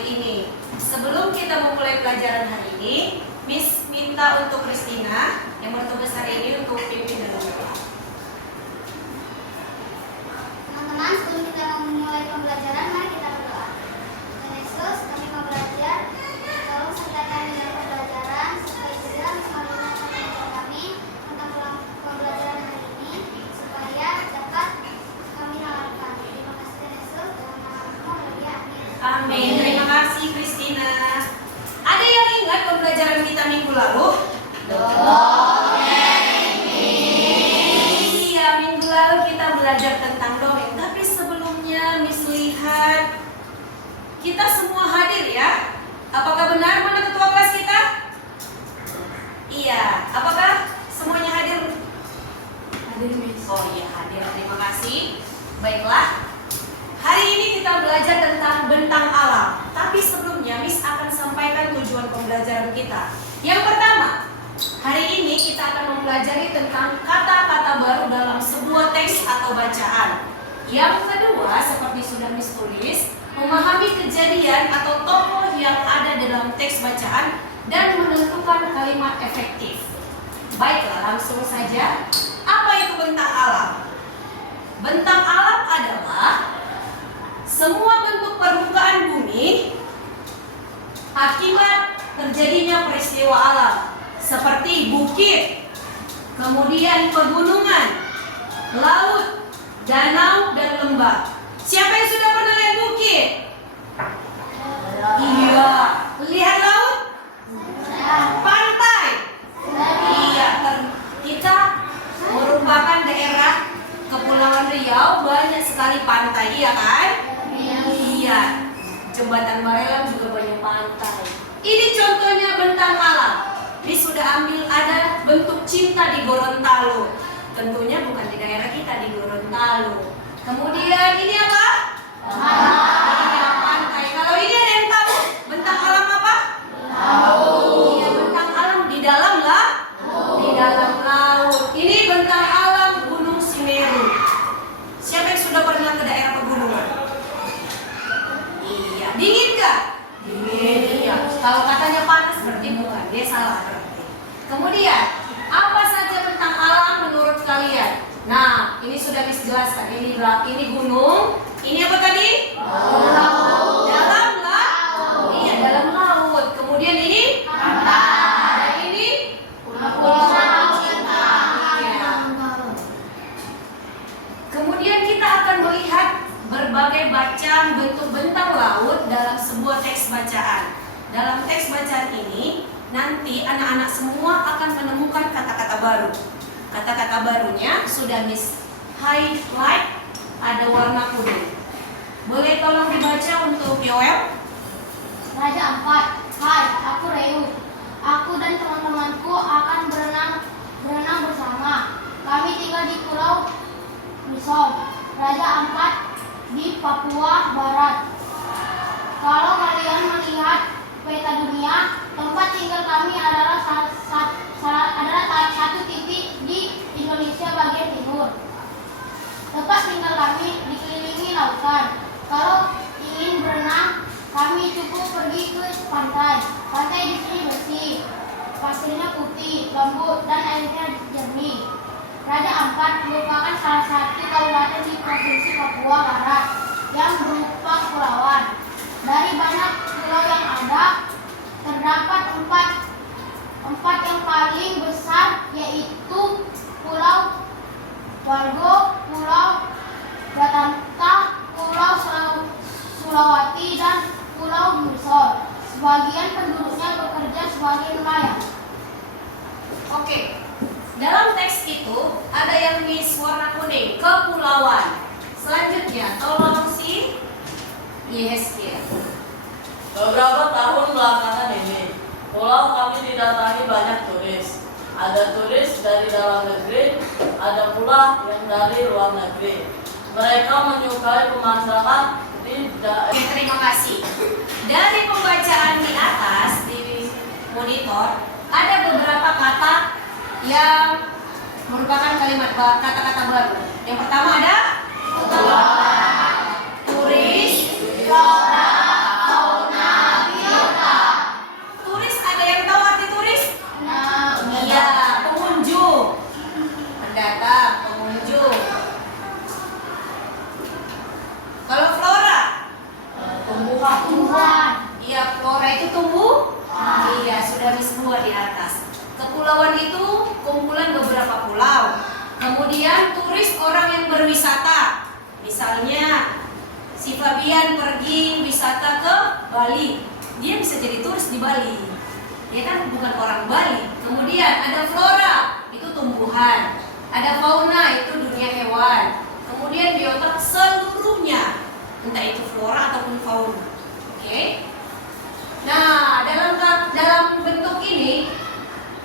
hari ini. Sebelum kita memulai pelajaran hari ini, Miss minta untuk Christina yang bertugas hari ini untuk pimpin dan berdoa. Teman-teman, sebelum kita memulai pembelajaran, mari kita berdoa. Tuhan Yesus, kami mau belajar. Tolong sertai kami dalam pembelajaran, supaya segera mengajarkan kami tentang pembelajaran hari ini, supaya dapat kami lakukan. Terima kasih Tuhan Yesus, dalam nama-Mu, haleluya, amin. Amin. Terima kasih Christina. Ada yang ingat pembelajaran kita minggu lalu? Iya, minggu lalu kita belajar tentang dongeng. Tapi sebelumnya Miss lihat kita semua hadir ya. Apakah benar mana ketua kelas kita? Iya. Apakah semuanya hadir? Hadir Miss. Oh iya hadir. Terima kasih. Baiklah. Hari ini kita belajar tentang bentang alam. Tapi sebelumnya Miss akan sampaikan tujuan pembelajaran kita. Yang pertama, hari ini kita akan mempelajari tentang kata-kata baru dalam sebuah teks atau bacaan. Yang kedua, seperti sudah Miss tulis, memahami kejadian atau tokoh yang ada dalam teks bacaan dan menentukan kalimat efektif. Baiklah, langsung saja. Apa itu bentang alam? Bentang alam adalah semua bentuk permukaan bumi akibat terjadinya peristiwa alam seperti bukit, kemudian pegunungan, laut, danau, dan lembah. Siapa yang sudah pernah lihat bukit? Iya. Lihat laut? Pantai? Iya. Kita merupakan daerah Kepulauan Riau, banyak sekali pantai, iya kan? Iya. Jembatan Barelang juga banyak pantai. Ini contohnya bentang alam. Ini sudah ambil ada bentuk cinta di Gorontalo. Tentunya bukan di daerah kita, di Gorontalo. Kemudian ini apa? Ini pantai. Kalau ini ada yang tahu bentang alam apa? Iya, bentang alam di dalam lah. Di dalam laut. Ini bentang alam Gunung Semeru. Siapa yang sudah pernah ke daerah pegunungan? Iya. Dingin gak? Dingin. Iya. Kalau katanya panas berarti bukan. Dia salah berarti. Kemudian apa saja bentang alam menurut kalian? Nah, ini sudah dijelaskan. Ini gunung. Ini apa tadi? Laut. Dalam laut. Iya, dalam laut. Kemudian ini pantai. Dan ini pulau cinta. Iya. Kemudian kita akan melihat berbagai macam bentuk bentang laut dalam sebuah teks bacaan. Dalam teks bacaan ini, nanti anak-anak semua akan menemukan kata-kata baru. Kata-kata barunya sudah Miss highlight, ada warna kuning. Boleh tolong dibaca untuk Yoel? Raja 4. Hai, aku Reu. Aku dan teman-temanku akan berenang bersama. Kami tinggal di Pulau Misol, Raja 4 di Papua Barat. Kalau kalian melihat peta dunia, tempat tinggal kami adalah satu titik di Indonesia bagian timur. Tempat tinggal kami dikelilingi lautan. Kalau ingin berenang, kami cukup pergi ke pantai. Pantai di sini bersih, pasirnya putih, lembut, dan airnya jernih. Raja Ampat merupakan salah satu kabupaten di provinsi Papua Barat yang berupa kepulauan. Dari banyak pulau yang ada, terdapat empat yang paling besar, yaitu Pulau Walgo, Pulau Batanta, Pulau Sulawati, dan Pulau Misol. Sebagian penduduknya bekerja sebagai nelayan. Oke. Dalam teks itu ada yang Miss warna kuning, kepulauan. Selanjutnya tolong si Yeskia. Beberapa tahun belakangan ini, pulau kami didatangi banyak turis. Ada turis dari dalam negeri, ada pula yang dari luar negeri. Mereka menyukai pemandangan di daerah. Terima kasih. Dari pembacaan di atas di monitor ada beberapa kata yang merupakan kata-kata baru. Yang pertama ada turis, flora, fauna, itu tumbuh? Iya, sudah Miss buat di atas. Kepulauan itu kumpulan beberapa pulau. Kemudian turis orang yang berwisata. Misalnya si Fabian pergi wisata ke Bali. Dia bisa jadi turis di Bali. Dia kan bukan orang Bali. Kemudian ada flora, itu tumbuhan. Ada fauna, itu dunia hewan. Kemudian biota seluruhnya, entah itu flora ataupun fauna. Oke? Nah, dalam bentuk ini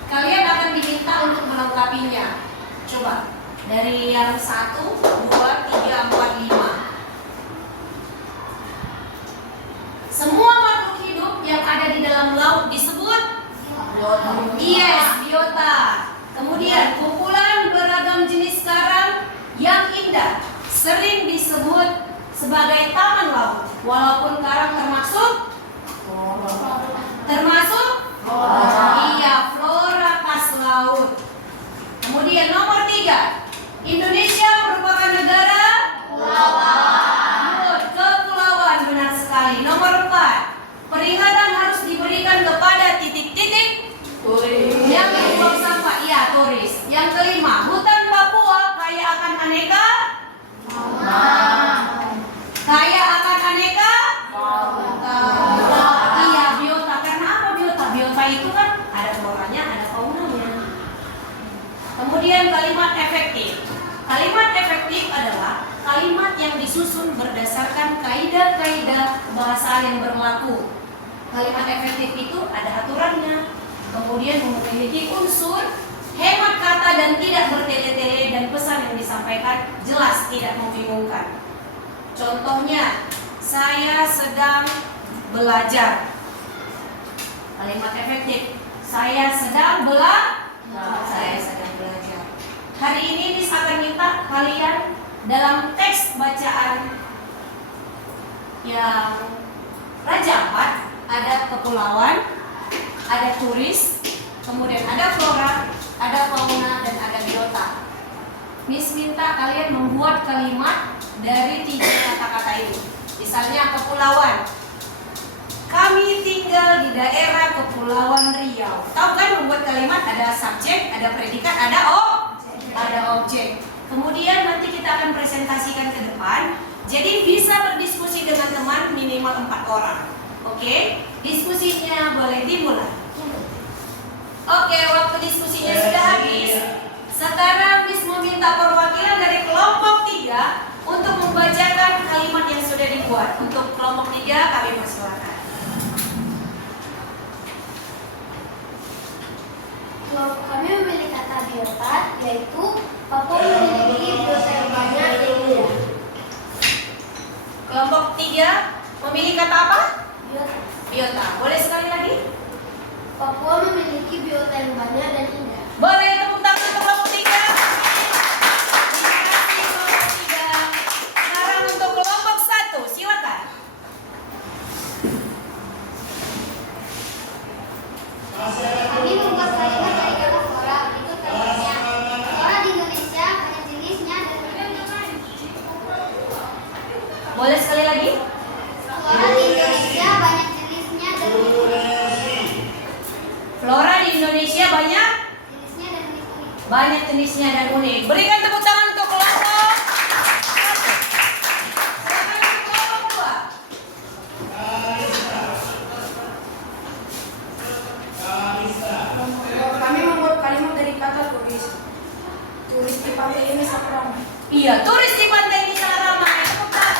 kalian akan diminta untuk melengkapinya. Coba dari yang 1, 2, 3, 4, 5. Semua makhluk hidup yang ada di dalam laut disebut biota. Kemudian kumpulan beragam jenis karang yang indah sering disebut sebagai taman laut. Walaupun karang termasuk iya, flora khas laut. Kemudian nomor 3, Indonesia merupakan negara kepulauan, benar sekali. Nomor 4, peringatan harus diberikan kepada titik-titik yang membuang sampah, iya, turis. Yang kelima, hutan Papua kaya akan aneka iya, biota. Karena apa biota? Biota itu kan ada floranya, ada faunanya. Kemudian kalimat efektif. Kalimat efektif adalah kalimat yang disusun berdasarkan kaidah-kaidah bahasa yang berlaku. Kalimat efektif itu ada aturannya. Kemudian memiliki unsur hemat kata dan tidak bertele-tele, dan pesan yang disampaikan jelas, tidak membingungkan. Contohnya, saya sedang belajar. Kalimat efektif. Saya sedang belajar. Hari ini Miss akan minta kalian dalam teks bacaan yang Raja Ampat ada kepulauan, ada turis, kemudian ada flora, ada fauna, dan ada biota. Miss minta kalian membuat kalimat dari 3 kata-kata ini. Misalnya kepulauan. Kami tinggal di daerah Kepulauan Riau. Tahu kan membuat kalimat ada subjek, ada predikat, ada objek. Kemudian nanti kita akan presentasikan ke depan. Jadi bisa berdiskusi dengan teman minimal 4 orang. Oke? Diskusinya boleh dimulai. Oke, waktu diskusinya sudah habis. Sekarang Miss meminta perwakilan dari kelompok 3 untuk membacakan kalimat yang sudah dibuat. Untuk kelompok 3 kami persilakan. Kami memilih kata biota, yaitu Papua memiliki biota yang banyak dan indah. Kelompok 3 memilih kata apa? Biota. Biota. Boleh sekali lagi? Papua memiliki biota yang banyak dan indah. Boleh tepuk tangan untuk kelompok 3. Terima kasih kelompok 3. Sekarang untuk kelompok 1, silakan. Kami membuat kalimat dari kata flora. Berikut kalimatnya. Flora di Indonesia banyak jenisnya dan unik. Boleh sekali lagi? Flora di Indonesia banyak jenisnya dan unik. Flora di Indonesia banyak jenisnya dan unik. Berikan tepuk tangan untuk kelompok 1. Silakan untuk kelompok 2. Kami membuat kalimat dari kata turis. Turis di pantai ini Sakrama. Iya, turis di pantai Nisara Ramai. Tepuk tangan.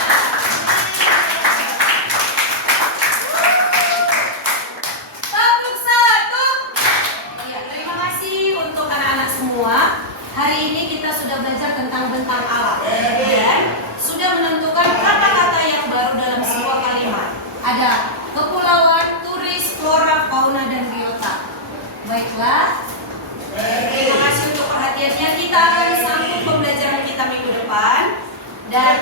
Tepuk 1. Iya, terima kasih untuk anak-anak semua. Hari ini kita sudah belajar tentang bentang alam dan sudah menentukan kata-kata yang baru dalam sebuah kalimat. Ada kepulauan, turis, flora, fauna, dan biota. Baiklah. Terima kasih untuk perhatiannya. Kita akan sambung pembelajaran kita minggu depan. Dan